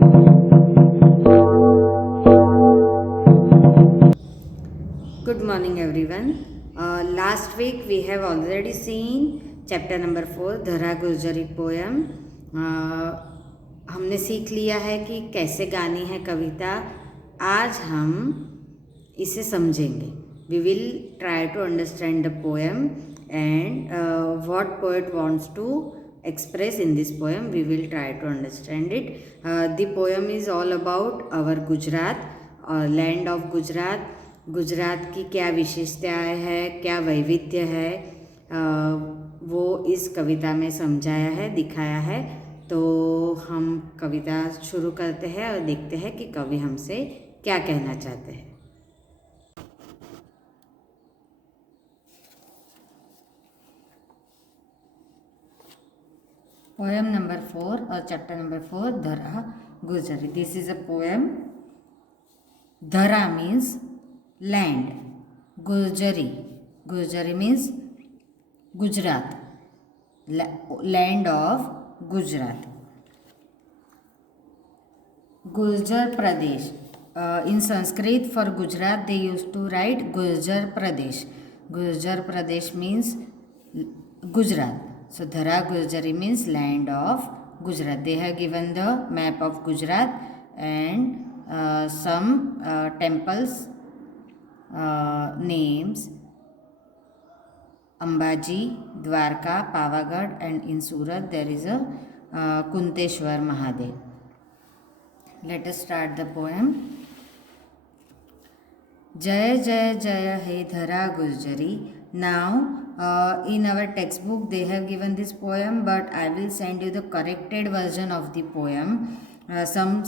Good morning everyone. Last week we have already seen chapter number 4 धरा Gurjari poem. हमने सीख लिया है कि कैसे गानी है कविता. आज हम इसे समझेंगे. We will try to understand the poem and what poet wants to express in this poem. We will try to understand it. The poem is all about our Gujarat, land of Gujarat. Gujarat की क्या विशेषताएं है, क्या वैविध्य है, वो इस कविता में समझाया है, दिखाया है. तो हम कविता शुरू करते हैं और देखते हैं कि कवि हमसे क्या कहना चाहते हैं. पोएम नंबर 4 और चैप्टर नंबर 4 धरा गुजरी. This is a poem. धरा means land, Gurjari means Gujarat, land of Gujarat. Gurjar Pradesh. In Sanskrit for Gujarat they used to write Gurjar Pradesh. Gurjar Pradesh means Gujarat. So Dhara Gurjari means land of Gujarat. They have given the map of Gujarat and some temples names Ambaji, Dwarka, Pavagad, and in Surat there is a Kunteshwar Mahadev. Let us start the poem. Jaya Jaya Jaya He Dhara Gurjari. Now in our textbook they have given this poem, but I will send you the corrected version of the poem. Some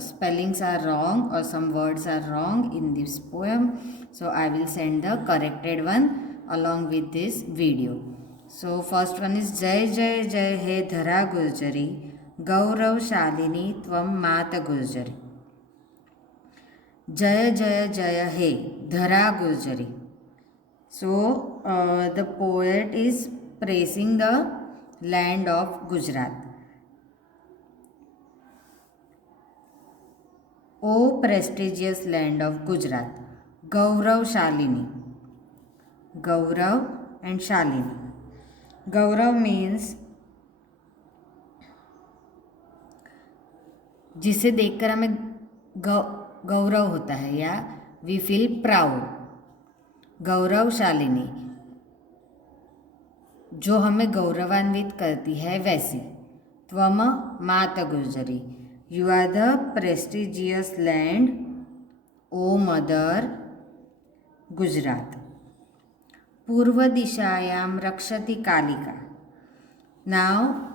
spellings are wrong or some words are wrong in this poem, so I will send the corrected one along with this video. So first one is Jai Jai Jai He Dhara Gurjari Gaurav Shalini Tvam Mata Gurjari. Jaya Jaya Jaya He Dhara Gurjari. So the poet is praising the land of Gujarat. O prestigious land of Gujarat. Gaurav Shalini. Gaurav and Shalini. Gaurav means जिसे देखकर हमें गौरव होता है या we feel proud. गौरवशालिनी जो हमें गौरवान्वित करती है वैसी. त्वम मात Gurjari. You are the prestigious land, O mother Gujarat. Purva dishayam rakshati kalika. Now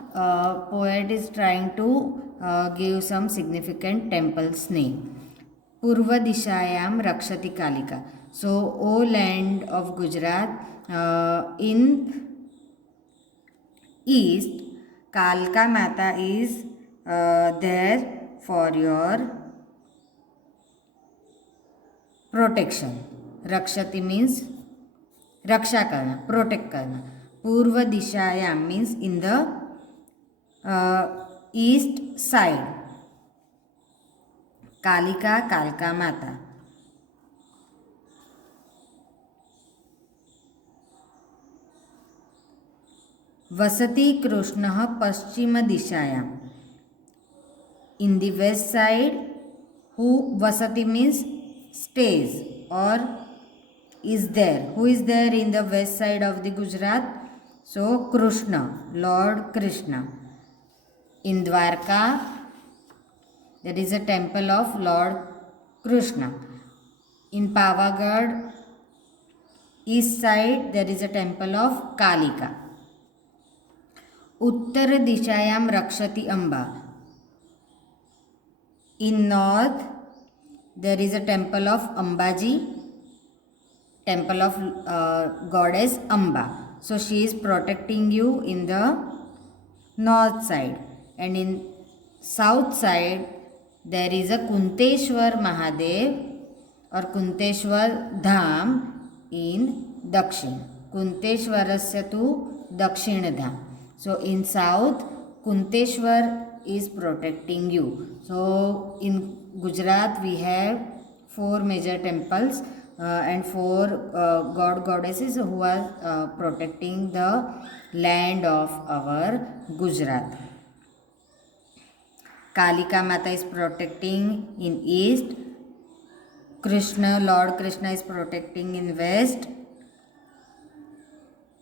poet is trying to give some significant temples name. Purva dishayam rakshati kalika. So O land of Gujarat, in east Kalka Mata is there for your protection. Rakshati means raksha karna, protect karna. Purva dishayam means in the east side. Kalika, Kalka Mata. Vasati Krishnah paschima dishayam. In the west side, who Vasati means stays or is there. Who is there in the west side of the Gujarat? So Krishna, Lord Krishna. In Dwarka, there is a temple of Lord Krishna. In Pavagad, east side, there is a temple of Kalika. Uttara dishayam rakshati amba. In north, there is a temple of Ambaji, temple of goddess Amba. So she is protecting you in the north side. And in south side, there is a Kunteshwar Mahadev or Kunteshwar Dham in Dakshin. Kunteshwarasya tu Dakshin Dham. So in south, Kunteshwar is protecting you. So in Gujarat we have 4 major temples and 4 god goddesses who are protecting the land of our Gujarat. Kalika Mata is protecting in east, Lord Krishna is protecting in west,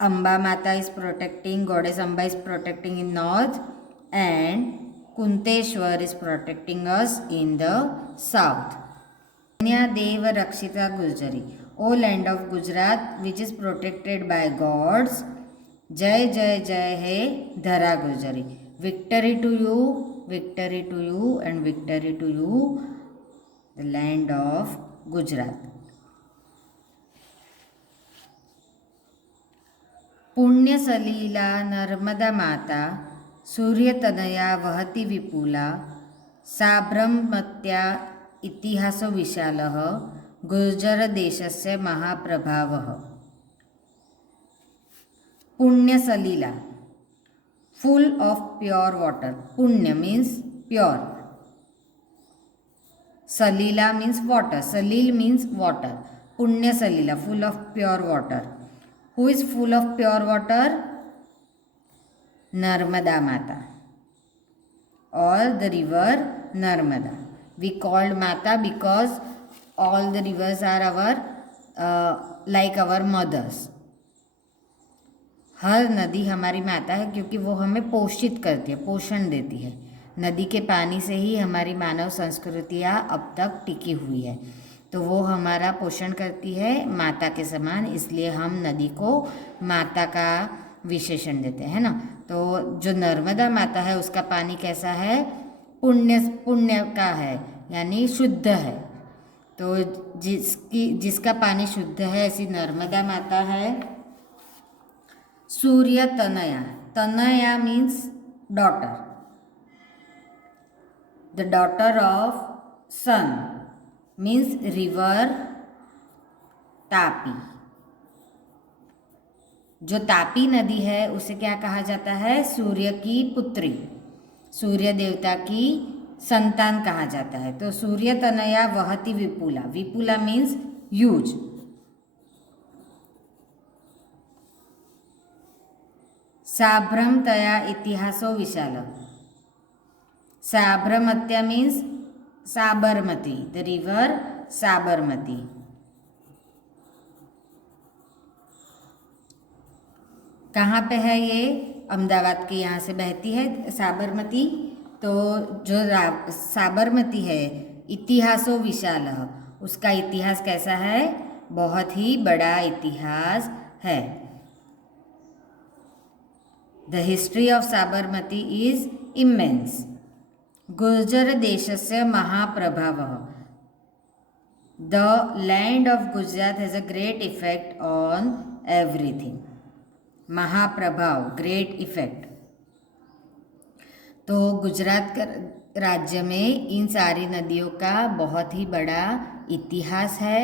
Amba Mata is protecting, Goddess Amba is protecting in north, and Kunteshwar is protecting us in the south. Deva Rakshita Gujari, O land of Gujarat which is protected by gods, Jai Jai Jai Hai Dhara Gujari. Victory to you, victory to you, and victory to you, the land of Gujarat. पुण्य सलीला नर्मदा माता सूर्य तनया वहति विपुला साब्रह्मत्या इतिहासो विशालः गुर्जर देशस्य महाप्रभावः. पुण्य सलीला, full of pure water. Punya means pure. Salila means water. Salil means water. Punya Salila, full of pure water. Who is full of pure water? Narmada Mata, or the river Narmada. We called Mata because all the rivers are our like our mothers. हर नदी हमारी माता है क्योंकि वो हमें पोषित करती है, पोषण देती है. नदी के पानी से ही हमारी मानव संस्कृतियाँ अब तक टिकी हुई है, तो वो हमारा पोषण करती है माता के समान, इसलिए हम नदी को माता का विशेषण देते हैं ना. तो जो नर्मदा माता है उसका पानी कैसा है? पुण्य का है, यानी शुद्ध है. तो जिसका पानी शुद्ध है ऐसी नर्मदा माता है. सूर्य तनया, तनया means daughter, the daughter of sun means river Tapi. जो तापी नदी है उसे क्या कहा जाता है? सूर्य की पुत्री, सूर्य देवता की संतान कहा जाता है. तो सूर्य तनया वहति विपुला, विपुला मीन्स ह्यूज. साब्रमतया इतिहासो विशाल, साबरमत्या means Sabarmati, the river Sabarmati. कहाँ पे है ये? अहमदाबाद के यहाँ से बहती है साबरमती. तो जो साबरमती है, इतिहासो विशाल, उसका इतिहास कैसा है? बहुत ही बड़ा इतिहास है. The history of Sabarmati is immense. Gurjar Deshasya Mahaprabhavah. The land of Gujarat has a great effect on everything. Mahaprabhav, great effect. तो गुजरात राज्य में इन सारी नदियों का बहुत ही बड़ा इतिहास है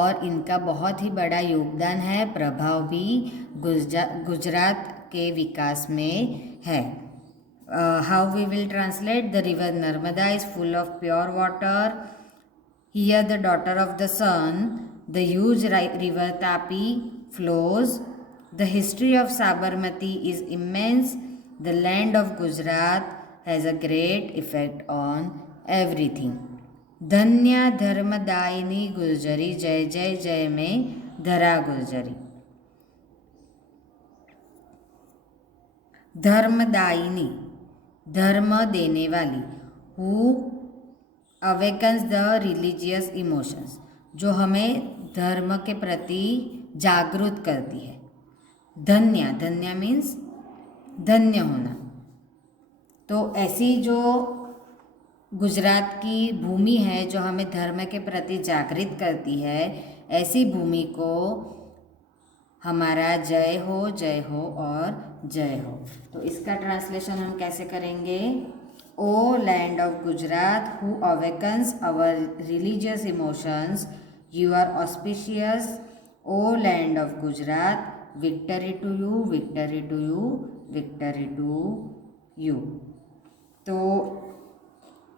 और इनका बहुत ही बड़ा योगदान है, प्रभाव भी गुजरात के विकास में है. How we will translate? The river Narmada is full of pure water. Here the daughter of the sun, the huge river Tapi flows. The history of Sabarmati is immense. The land of Gujarat has a great effect on everything. धन्य धर्मदायिनी गुर्जरी, जय जय जय में धरा गुर्जरी. धर्मदायिनी, धर्म देने वाली. Who awakens the religious emotions, जो हमें धर्म के प्रति जागरूक करती है. धन्य, धन्य मीन्स धन्य होना. तो ऐसी जो गुजरात की भूमि है जो हमें धर्म के प्रति जागृत करती है, ऐसी भूमि को हमारा जय हो और जय हो. तो इसका ट्रांसलेशन हम कैसे करेंगे? O land of Gujarat who awakens our religious emotions, you are auspicious. O land of Gujarat, victory to you, victory to you, victory to you. तो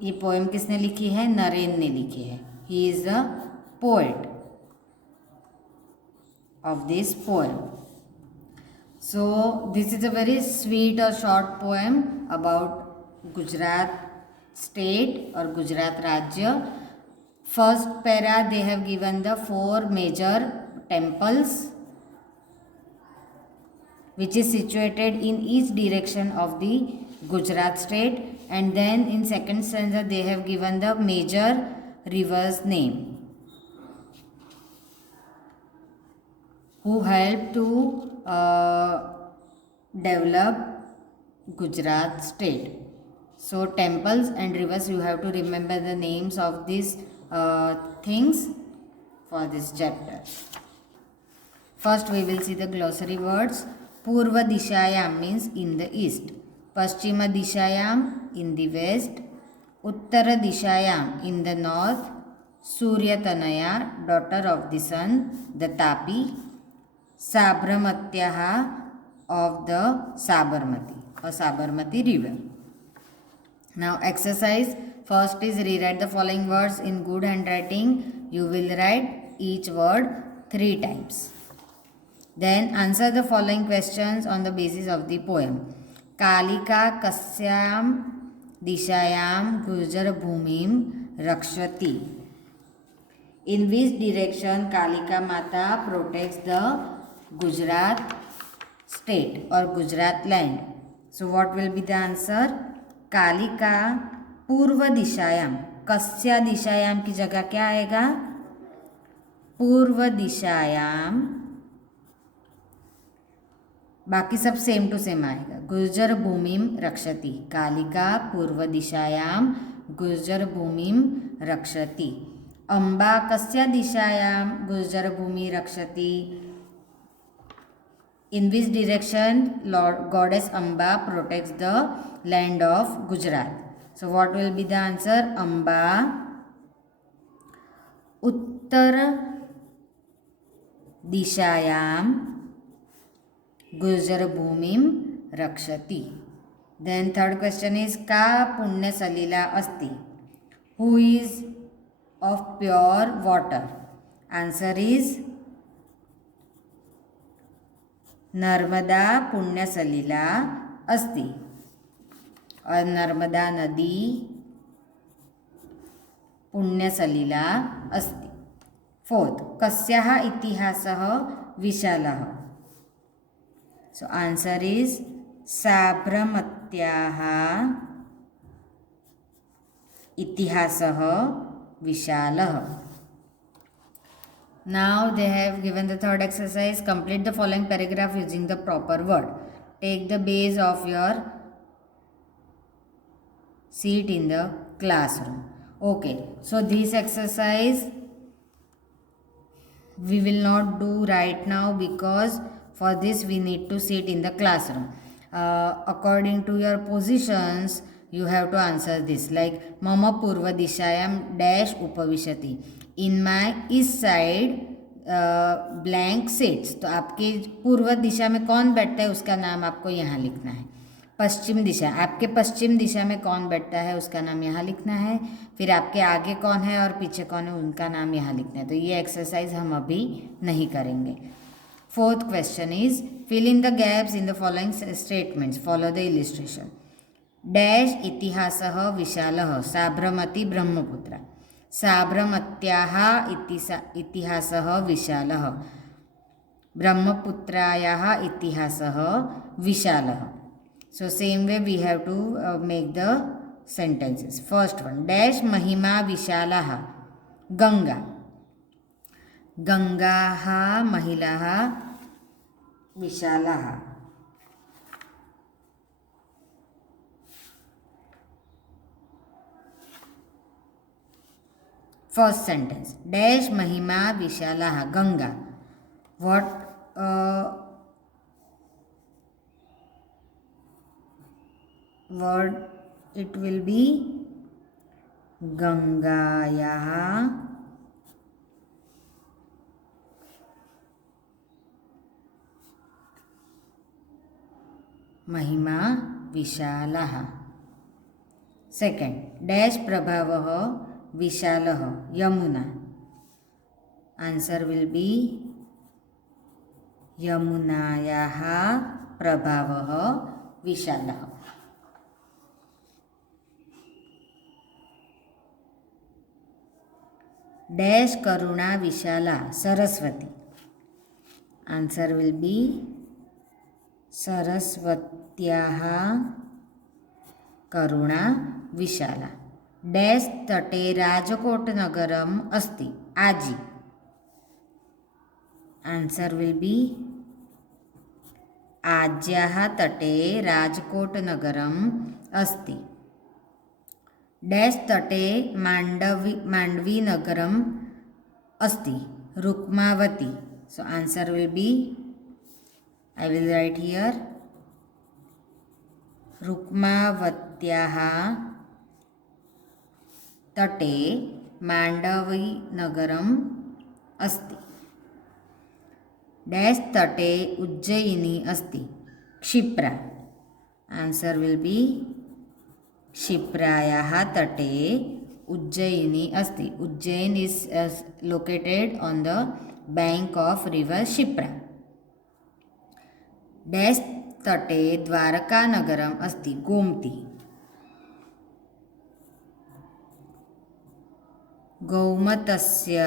ये पोएम किसने लिखी है? नरेन ने लिखी है. He is the poet of this poem. So this is a very sweet or short poem about Gujarat state or Gujarat Rajya. First para they have given the 4 major temples which is situated in each direction of the Gujarat state, and then in second stanza they have given the major rivers name who helped to develop Gujarat state. So temples and rivers, you have to remember the names of these things for this chapter. First we will see the glossary words. Purva Dishayam means in the east. Paschima Dishayam in the west. Uttara Dishayam in the north. Surya Tanaya, daughter of the sun, the Tapi. Sabramatyaha, of the Sabarmati, or Sabarmati river. Now exercise. First is rewrite the following words in good handwriting. You will write each word 3 times. Then answer the following questions on the basis of the poem. Kalika kasyam dishayam gurjar bhumim rakshati. In which direction Kalika Mata protects the Gujarat state or Gujarat land? So what will be the answer? Kalika पूर्व दिशायाम. कस्या दिशायाम की जगह क्या आएगा? पूर्व दिशायाम. बाकी सब same to same आएगा. गुर्जर भूमिम रक्षति. कालिका पूर्व दिशायाम गुर्जर भूमिम रक्षति. अम्बा कस्या दिशायाम गुर्जर भूमि रक्षति. In which direction Lord Goddess Amba protects the land of Gujarat? So what will be the answer? Amba उत्तर दिशायाम गुर्जर भूमिम रक्षति. Then third question is का पुण्य सलिला अस्ति. Who is of pure water? Answer is Narmada Punya Salila अस्ति, और नर्मदा नदी पुण्य सलिला अस्ति. फोर्थ, कस्याः इतिहासः विशालः. सो आंसर इज साबरमत्याः इतिहासः विशालः. Now they have given the third exercise. Complete the following paragraph using the proper word. Take the base of your seat in the classroom. Okay, so this exercise we will not do right now because for this we need to sit in the classroom. According to your positions, you have to answer this, like mama purva dishayam dash upavishati. In my east side blank seats. तो आपके पूर्व दिशा में कौन बैठता है उसका नाम आपको यहाँ लिखना है. पश्चिम दिशा, आपके पश्चिम दिशा में कौन बैठता है उसका नाम यहाँ लिखना है. फिर आपके आगे कौन है और पीछे कौन है उनका नाम यहाँ लिखना है. तो ये एक्सरसाइज हम अभी नहीं करेंगे. Fourth question is fill in the gaps in the following statements. Follow the illustration. Dash इतिहासः विशालः साबरमती ब्रह्मपुत्र. साबरमत्याः इतिहासः विशालः. ब्रह्मपुत्रायाः इतिहासः विशालः. So same way we have to make the sentences. First one, dash महिमा विशालः गंगा. गंगाः महिलाः विशालः. First sentence, dash महिमा विशालः Ganga. What word it will be? गंगायाः महिमा विशालः. सेकेंड डैश प्रभावः विशालः यमुना आंसर विल बी यमुनायाः प्रभावः विशालः डैश करुणा विशाला सरस्वती आंसर विल बी सरस्वत्याः करुणा विशाला डैश तटे राजकोट नगरम् अस्ति आजि आंसर विल बी आज्याः तटे राजकोट नगरम् अस्ति डैश तटे मांडवी नगरम् अस्ति Rukmavati so answer will B I will write here रुक्मावत्याः तटे मांडवी नगरम् अस्ति डैश तटे उज्जयिनी अस्ति क्षिप्रा आंसर विल बी क्षिप्रायाः तटे उज्जयिनी अस्ति Ujjain is located on the bank of river Kshipra dash तटे द्वारका नगरम् अस्ति गोमती गौमतस्य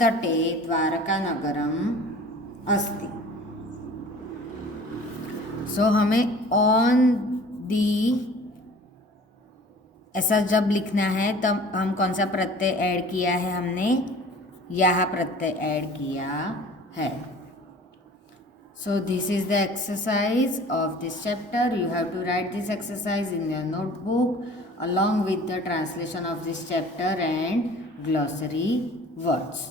तटे द्वारका नगरम् अस्ति सो हमें ऑन दी ऐसा जब लिखना है तब हम कौन सा प्रत्यय ऐड किया है हमने यह प्रत्यय ऐड किया है so this is the exercise of this chapter you have to write this exercise in your notebook along with the translation of this chapter and glossary words